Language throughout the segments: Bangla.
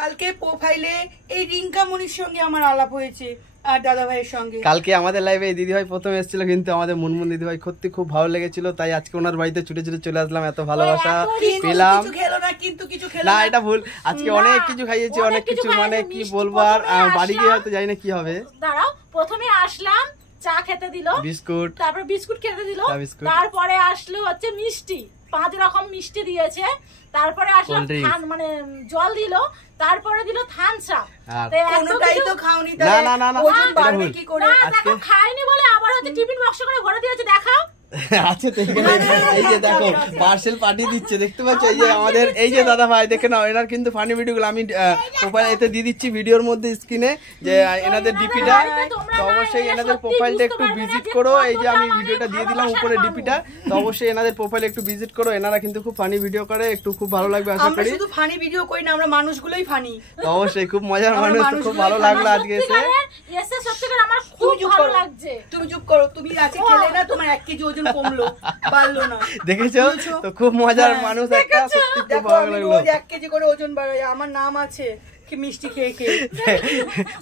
কালকে প্রোফাইলে এই রিঙ্কা মনির সঙ্গে আমার আলাপ হয়েছে আর দাদা ভাইয়ের সঙ্গে। কালকে আমাদের লাইভে এই দিদি ভাই প্রথম এসেছিল, কিন্তু আমাদের মুনমুন দিদি ভাই সত্যি খুব ভালো লেগেছিল, তাই আজকে ওনার বাড়িতে ছুটে ছুটে চলে আসলাম। এত ভালোবাসা পেলাম না, এটা ভুল। আজকে অনেক কিছু খাইয়েছি, অনেক কিছু মানে কি বলবো, আর বাড়ি গিয়ে হয়তো জানি না কি হবে। দাঁড়াও, প্রথমে আসলাম চা খেতে দিল, বিস্কুট, তারপর বিস্কুট খেতে দিল, তারপরে আসলো হচ্ছে মিষ্টি, 5 রকম মিষ্টি দিয়েছে, তারপরে আসলাম মানে জল দিল, তারপরে দিল থামস আপ। কোনটাই তো খাওনি, না না না ওজন বাড়বে কি করে? দেখো খাইনি বলে আবার হচ্ছে টিফিন বক্স করে ভরে দিয়েছে। দেখাও আছে এই যে দেখো পার্সেল পাঠিয়ে দিচ্ছে, দেখতে পাচ্ছ? এই যে আমাদের এই যে দাদা ভাই, দেখে নাও, এনার কিন্তু ফানি ভিডিওগুলো আমি প্রোফাইল এতে দিয়ে দিচ্ছি ভিডিওর মধ্যে স্ক্রিনে, যে এনাদের ডিপিটা। তো অবশ্যই এনাদের প্রোফাইলটা একটু ভিজিট করো। এই যে আমি ভিডিওটা দিয়ে দিলাম উপরে ডিপিটা, তো অবশ্যই এনাদের প্রোফাইল একটু ভিজিট করো। এনারা কিন্তু খুব ফানি ভিডিও করে, একটু খুব ভালো লাগবে আশা করি। আমরা শুধু ফানি ভিডিও করি না, আমরা মানুষগুলোই ফানি। তো অবশ্যই খুব মজার মানুষ, খুব ভালো লাগলো আজকে এসে। সত্যিকার আমার খুব ভালো লাগছে। তুমি চুপ করো, তুমি আজকে খেলে না, তোমার 1 কেজি ওজন কমলো, বাড়লো না। দেখেছো তো, খুব মজার মানুষ একটা, সত্যি খুব ভালো লাগলো। 1 কেজি করে ওজন বাড়ায়, আমার নাম আছে মিষ্টি খেয়ে খেয়ে,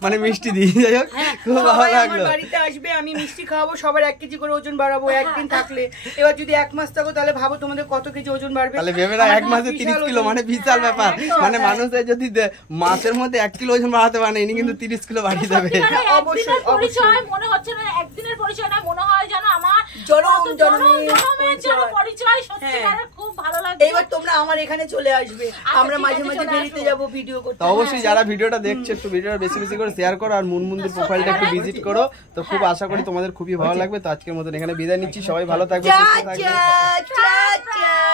মানে মিষ্টি দিয়ে যাই হোক, খুব ভালো লাগলো। বাড়িতে আসবে, আমি মিষ্টি খাওয়াবো, সবার 1 কেজি করে ওজন বাড়াবো একদিন থাকলে। এবার যদি 1 মাস থাকো তাহলে ভাবো তোমাদের কত কেজি ওজন বাড়বে। তাহলে ভেবে না 1 মাসে 30 কিলো, মানে বিশাল ব্যাপার। মানে মানুষের যদি মাসের মধ্যে 1 কিলো ওজন বাড়াতে পারে, ইনি কিন্তু 30 কিলো বাড়িয়ে দেবে। অবশ্যই পরিচয় মনে হচ্ছে না, একদিনের পরিচয় না, মনে হয় যেন আমার জনমের পরিচয়। সত্যিকার খুব ভালো লাগছে। এবার তোমরা আমার এখানে চলে আসবে, আমরা মাঝে মাঝে বেরিয়ে যাব ভিডিও করতে। অবশ্যই যারা ভিডিওটা দেখছো একটু ভিডিওটা বেশি বেশি করে শেয়ার করো, আর মুনমুনদের প্রোফাইলটা একটু ভিজিট করো। তো খুব আশা করি তোমাদের খুবই ভালো লাগবে। তো আজকের মতন এখানে বিদায় নিচ্ছি, সবাই ভালো থাকবে, সুস্থ থাকবে।